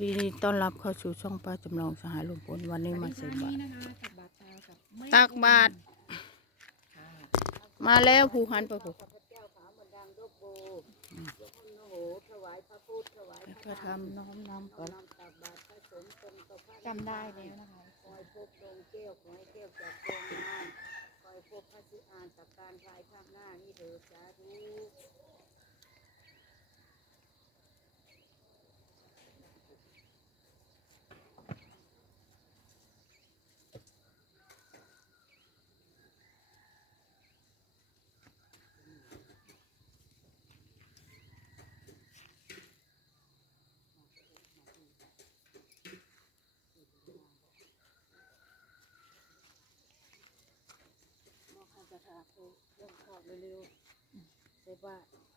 ยินดีต้อนรับเข้าสู่ช่องป้าจำลองสหายลุงพลวันนี้มาใส่บาตรนะคะตักบาตรตากับไม่ตักบาตรมาแล้วผู้หันไปผู้แล้วก็ทำน้อมนำก่อนจำได้แล้วนะคะคอยพบดงแก้วขอให้แก้วจากกองงานคอยพบพระสิอานจากการภายข้างหน้านี่เถิดสาธุ กระถาเพื่อเรื่องขอบเร็วๆใส่บาตร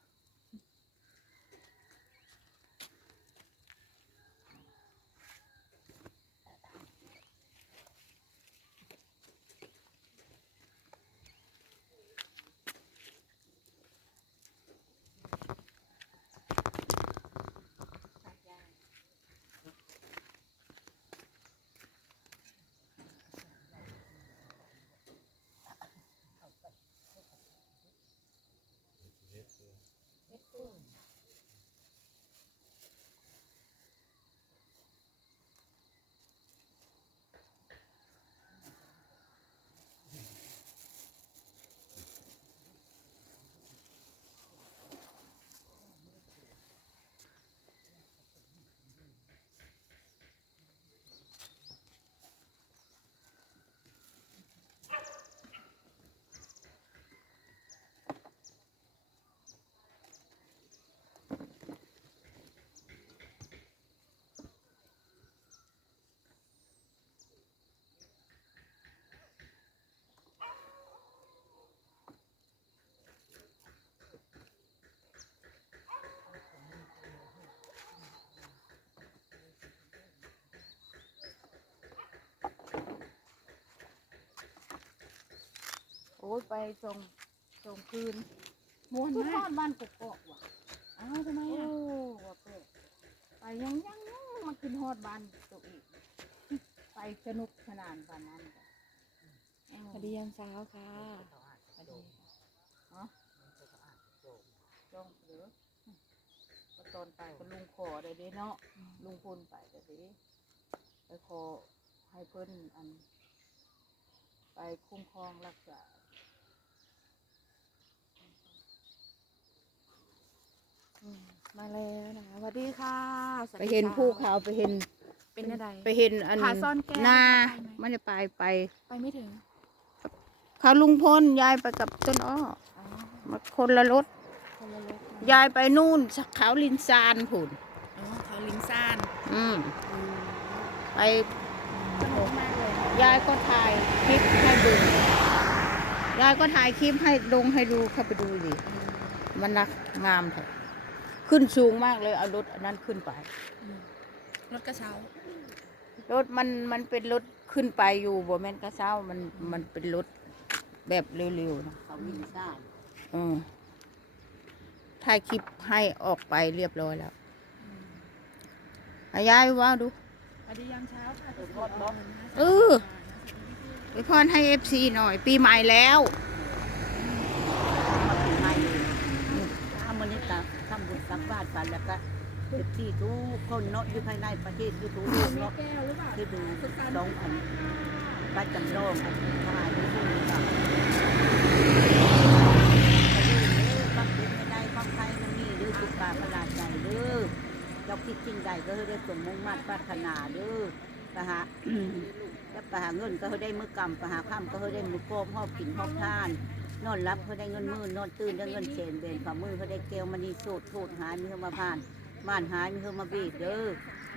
อ้ยไปส่งส่งคืนม้วนคือทมาอกดบ้านกกอกว่ะอ้าวทำไมโอ้อะว่าเปิดไปยังยังยังมาขึ้นฮอดบ้านตัวเองไปสนุกสนานปานนั้นจ้ะเออ สวัสดียามเช้าค่ะสวัสดีฮะจ้องเหรือก็ตอนไปก็ลุงขอได้เด้เนาะ ลุงพลไปได้เด้ไปขอให้เพิ่นอัน ไปคุ้มครองรักษา มมาแล้วนะคะสวัสดีค่ะสวัสไปดีเห็นค่ะภูเขาไปเห็นเป็นอะไร ไปเห็นอันผาซ่อนแก้วนาไปไหมไม่ได้ไปไป ไปไม่ถึงเขาลุงพลยายไปกับต้นอ้ออ๋อมาคนละรถคนละรถยายไปนู่นเขาลินซานผุนอ๋อเขาลิงซานอืมอืมไปสนุกมากเลยยายก็ถ่ายคลิปให้ดูยายก็ถ่ายคลิปให้ลงให้ดูเข้าไปดูดิมันนักงามแท้ ขึ้นสูงมากเลยเอารถอันนั้นขึ้นไปอืมรถกระเช้ารถมันมันเป็นรถขึ้นไปอยู่บ่แม่นกระเช้ามันมันเป็นรถแบบเร็วๆนะเขาวินซ่านเออถ่ายคลิปให้ออกไปเรียบร้อยแล้วอืมให้ยายว่าดูสวัสดียามเช้าค่ะทุกคนเออไปพรให้เอฟซีหน่อย ปีใหม่แล้ว มาถึงไม่เลยถ้ามันนี้ก็ทำบุญสักบาทกันแล้วก็เจ็บที่ทุกคนเนาะอยู่ภายในประเทศอยู่ทุกโลกมีเนาะแก้วหรือเปล่าที่ดูสุสานสองอันป้าจำลองอันทายที่พูดกับบางทีไม่ได้บางใครมันนี่เด้อสุกาพลาใจเด้อเจ้าคิดจริงใดก็ให้ได้สมมุ่งมั่นปรารถนาเด้อปะหาแล้วปะหาเงินก็ให้ได้มือกำปะหาข้ามก็ให้ได้มือโกมหอบกินหอบทาน นอนรับเขาได้เงินมือนอนตื่นได้เงินเชนเบนฝ่ามือเขาได้เกลมันนี่สูดโทษหายมีเขามาผ่านม่านหายมีเขามาบีบเด้อ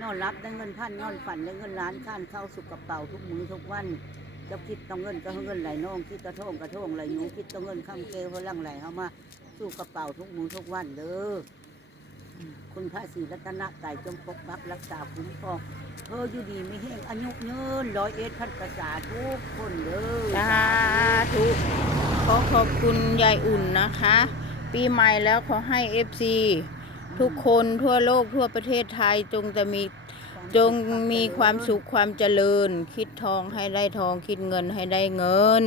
นอนรับได้เงินพันนอนฝันได้เงินล้านข้านเข้าสุกกระเป๋าทุกมือทุกวันจ้าคิดต้องเงินก็เงินไหลน้องคิดกระทงกระทงไหลหนูคิดต้องเงินข้ามเกลเขาลังไหลเขามาสู่กระเป๋าทุกมือทุกวันเด้อคุณพระศรีรัตนไตรจงปกปักรักษาคุ้มครองเธออยู่ดีไม่แห้งอายุยืนร้อยเอ็ดพันประสาทุกคนเด้อสาธุ ขอขอบคุณยายอุ่นนะคะ ปีใหม่แล้วขอให้เอฟซีทุกคนทั่วโลกทั่วประเทศไทยจงจะมีจงมีความสุขความเจริญ คิดทองให้ได้ทองคิดเงินให้ได้เงิน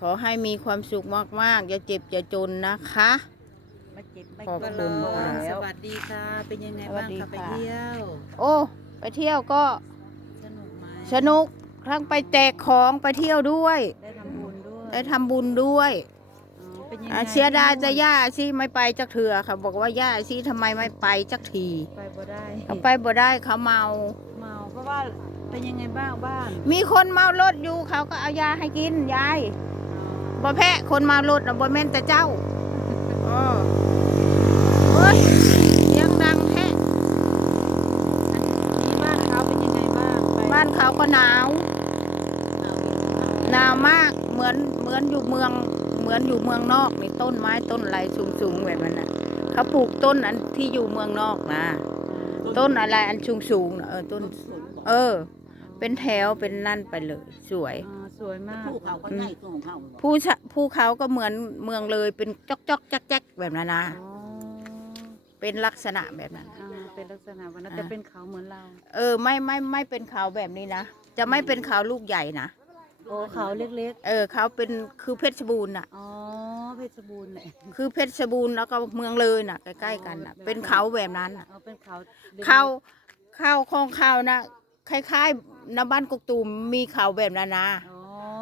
ขอให้มีความสุขมากๆอย่าเจ็บอย่าจนนะคะไม่เจ็บไม่ขอบจนคุณแล้ค่ะวสวัสดีค่ะ เป็นยังไงสวับ้าสงดีคะไปค่ะเที่ยว โอ้ ไปเที่ยวก็สนุกไหมสนุกทั้งไปแจกของไปเที่ยวด้วย ได้ทำบุญด้วยได้ทำบุญด้วยอ๋อเป็นยังไงอ่าเสียดายจะย่าสิไม่ไปจักเถื่อค่ะ บอกว่าย่าสิทำไมไม่ไปจักทีไปบ่ได้เขาไปบ่ได้เขาเมา เมาเพราะว่าเป็นยังไงบ้างบ้านมีคนเมารถอยู่เขาก็เอายาให้กินยายบ่แพ้คนเมารถนะบ่แม่นแต่เจ้าเออเฮ้ยเสียงดังแท้มีบ้านเขาเป็นยังไงบ้างไปบ้านเขาก็หนาว หนาวมากเหมือนเหมือนอยู่เมือง เหมือนอยู่เมืองนอกนี่ต้นไม้ต้นอะไรสูงๆแบบนั้นน่ะเขาปลูกต้นอันที่อยู่เมืองนอกนะต้นอะไรอันสูงๆน่ะเออต้น เออ เป็นแถวเป็นนั่นไปเลย สวย อ๋อสวยมากผู้เขาก็ได้ตัวของเขาภูชะภูเขาก็เหมือนเมืองเลยเป็นจอกจอกๆแจ๊กๆแบบนั้นนะอ๋อเป็นลักษณะแบบนั้น อ่าเป็นลักษณะวันนั้นอ่าแต่เป็นเขาเหมือนเรา เออไม่ไม่ไม่เป็นเขาแบบนี้นะ จะไม่เป็นเขาลูกใหญ่นะโอ้เขาเล็กเออเขาเป็นคือเพชรบูรณ์น่ะ ๆ อ๋อ เพชรบูรณ์เนี่ยคือเพชรบูรณ์แล้วก็เมืองเลยน่ะ ใกล้ๆกันน่ะ เป็นเขาแบบนั้นน่ะ เอาเป็นเขาล็กๆเขาเขาของเขานะคล้ายๆนบ้านกกตูมมีเขาแบบนั้นนะอ๋อ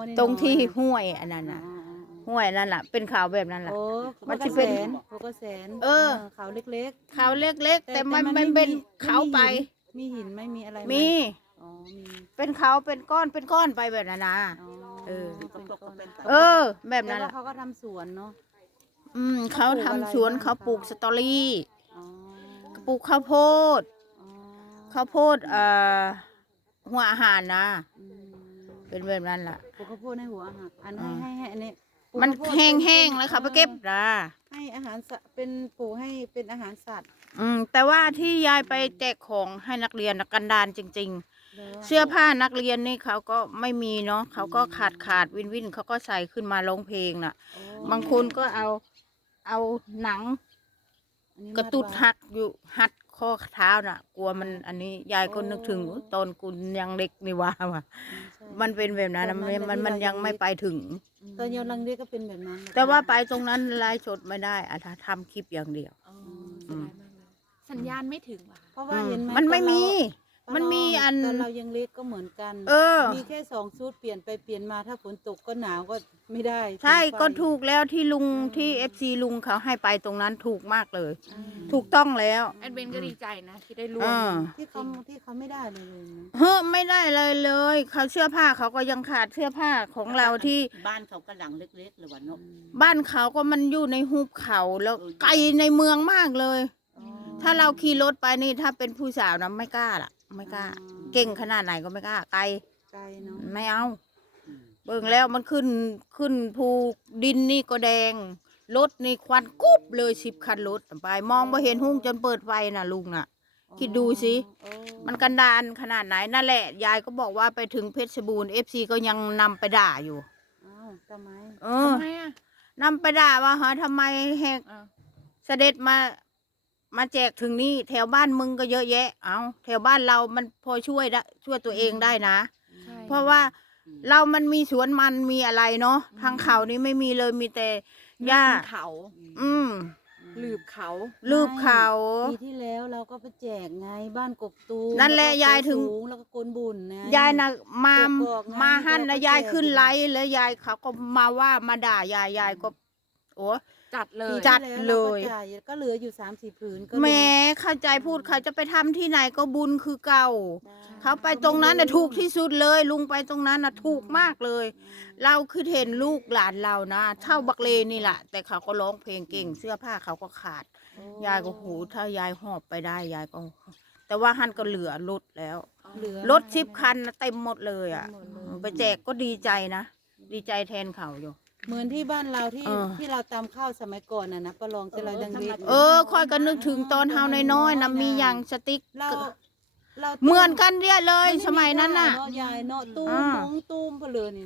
นี่ตรงที่น้อยห้วยอันนั้นอ๋อน่ะอ๋ออ๋อห้วยนั่นแหละเป็นเขาแบบนั้นแหละ โอ้มันจะจะเป็เป็นนเขาก็แสนเออ เขาเล็ก เขาเล็กๆ ๆ แต่มันแต่มันไเป็นเขาไป มีหินไม่มีอะไรไหมีอ๋อ มีเป็นเขาเป็นก้อนเป็นก้อนไปแบบนั้นนะ อ๋อเออเป็นก้อนเออ แบบแต่นั้นแหว่าละเขาก็ทำสวนเนาะ อืมเขาทำสวนเขาเขาปลูกอะไรบ้างปลูกสตอรี่อ๋อปลูกข้าวโพดอ๋อข้าวโพดเอ่อหัวอาหารนะ อืมเป็นแบบนั้นแหละปลูกข้าวโพดในหัวอาหารอันอ่าให้ให้ให้อันนี้ปลูกมันข้าวโพดแห้งๆป็นแล้วเขาไปเก็บนะให้อาหารสัตว์เป็นปลูกให้เป็นอาหารสัตว์ อืมแต่ว่าที่ยายไปแจกของให้นักเรียนน่ะกันดานจริงๆหรืว่า เสื้อผ้านักเรียนนี่เขาก็ไม่มีเนาะเขาก็ขาดขาดวินวินเขาก็ใส่ขึ้นมาร้องเพลงน่ะโอ้บางคนก็เอาเอาหนังอันนี้กระตุดมัไว้หักอยู่หัดข้อเท้าน่ะ กลัวมันอันนี้ยายก็นึกถึงตอนกุยังเด็กนี่ว่าว่ะอืใช่มันเป็นแบบนั้นนะตอนมันนั้นมันที่มันเรายัยังงไม่เล็กไปถึง ตอนเยาลังเรียกก็เป็นแบบนั้นแต่ว่าไปตรงนั้นไลฟ์สดไม่ได้อะถ้าทำคลิปอย่างเดียวอ๋ออืมเสียดายมากเลยสัญญาณไม่ถึงว่ะเพราะว่าเห็นไหมมันไม่ตอเรามีตอ มันมีเราอันตอนเรายังเล็กก็เหมือนกัน เออ มีแค่สองชุดเปลี่ยนไปเปลี่ยนมาถ้าฝนตกก็หนาวก็ไม่ได้ใช่ผิงไฟก็ถูกแล้วที่ลุงอืมที่เอฟซีลุงเขาให้ไปตรงนั้นถูกมากเลยอืมถูกต้องแล้วแอดเบนก็ดีใจนะที่ได้ร่วมอ่าที่เขาที่เขาไม่ได้เลยเลยนะเฮ้อไม่ได้เลยเลยเขาเสื้อผ้าเขาก็ยังขาดเสื้อผ้าของเราที่ บ้านเขาก็หลังเล็กๆเลยวันเนาะบ้านเขาก็มันอยู่ในหุบเขาแล้วไกลในเมืองมากเลยอ๋อถ้าเราขี่รถไปนี่ถ้าเป็นผู้สาวนะไม่กล้าล่ะ ไม่กล้า เก่งขนาดไหนก็ไม่กล้าไกลไกลเนาะไม่เอาอืมเบิ่งแล้วมันขึ้นขึ้นภูดินนี่ก็แดงรถนี่ควันกุ๊บเลยสิบคันรถไป มองไม่เห็นหุ้งจนเปิดไฟน่ะลุงน่ะ คิดดูสิโอ้มันกันดานขนาดไหนนั่นแหละ ยายก็บอกว่าไปถึงเพชรบูรณ์เอฟซีก็ยังนำไปด่าอยู่อ้าวทำไมเออทำไมอะนำไปด่าว่าฮะทำไมแหกอ่าเสด็จมา มาแจกถึงนี่แถวบ้านมึงก็เยอะแยะ เอาแถวบ้านเรามันพอช่วยได้ช่วยตัวเองได้นะ ใช่เพราะว่าเรามันมีสวนมันมีอะไรเนาะทางเขานี่ไม่มีเลยมีแต่หญ้าเขาอืมหลืบเขาลืบเขา ปีที่แล้วเราก็ไปแจกไงบ้านกกตูมนั่นแหละวก็ยายถึง สูแล้วก็โกนบุญนะ ยายนะมากอกๆไงมาหั่นเรานะก็ยายแจกขึ้นไลฟ์แล้วยายเขาก็มาว่ามาด่ายายยายก็ โอ้ จัดเลยจัดปีที่เลแวยราก็จ่ายก็เหลืออยู่สามสี่ผืนก็เลยแหม่เข้าใจพูดเขาจะไปทำที่ไหนก็บุญคือเก่า ได้เขาไปตรงนั้นน่ะถูกที่สุดเลย ลุงไปตรงนั้นน่ะถูกมากเลย เราคือเห็นลูกหลานเรานะเท่าบักเลนี่แหละแต่เขาก็ร้องเพลงเก่งเสื้อผ้าเขาก็ขาด โอ้ยายก็หูถ้ายายหอบไปได้ยายก็ แต่ว่าหันก็เหลือรถแล้วเหลือรถสิบคันน่ะเต็มหมดเลยอะเต็มหมดเลย ไปแจกก็ดีใจนะ ดีใจแทนเขาอยู่ เหมือนที่บ้านเราที่เออ ที่เราตำข้าวสมัยก่อนน่ะนะประลองที่เรายังเล็กเออค่อยก็นึกถึงตอนเฮาน้อยๆนะมีอย่างสติ๊กเราเราเหมือนกันเรียเลยสมัยนั้นน่ะ เาะยายเนาะตู้มอ่ามงตู้มเพนเลยนี่